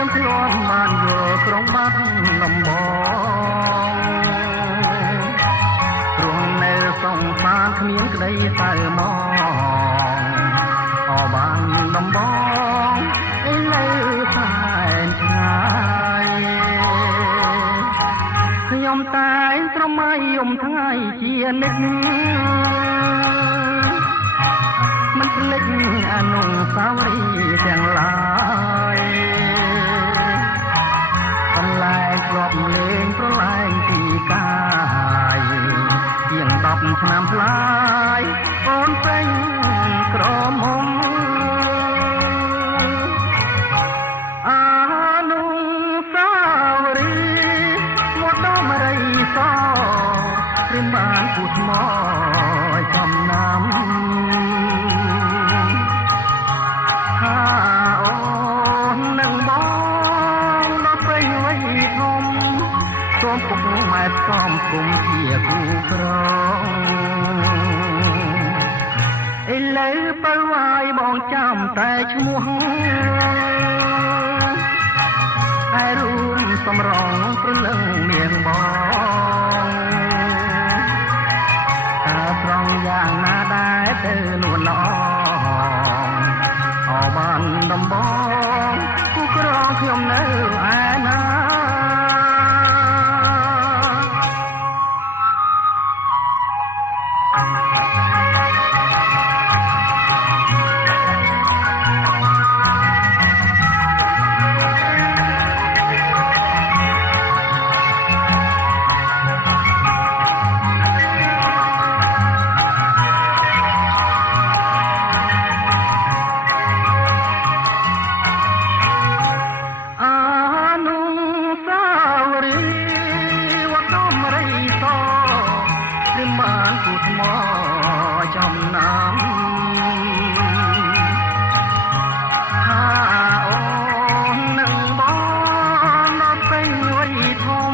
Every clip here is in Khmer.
ខ្ញុំធ្លាប់បានយល់ក្រុងបាត់ដំបងព្រោះនៅសង្សារគ្មានក្តីសៅមកអបានដំបងឯនៅសែនឆ្ងាយខ្ញុំតែងស្រមៃយំថ្ងៃជានិច្ចមិនភ្លេចអនុស្សាវរីយ៍ទាំងឡាយបន្លែងធ្លាប់លេងប្រឡែងពីកាយជាង10ឆ្នាំផ្លាយអូនពេញក្រមុំអនុស្សាវរីយ៍មកដល់មរីសព្រាមបានពូថ្មចំណាំអូននឹងបងដល់ពេញវ័យធំសូមពុកម៉ែសំគុំជាគូក្រងឥឡូវបើវាយបងចាំតែឈ្មោះតែរួមសំរងព្រលឹងមានបងតើត្រង់យ៉ាងណាដែរទៅនួនល្អអបានដំបងគូក្រងខ្ញុំនៅឯណាបានពូថ្មចំណាំថាអូននឹងបងដល់ពេញវ័យធំ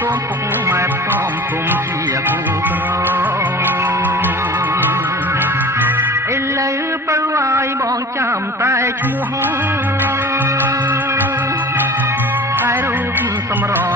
សូមពុកម៉ែសំគុំជាគូក្រងឥឡូវបើវាយបងចាំតែឈ្មោះតែរូបសម្រង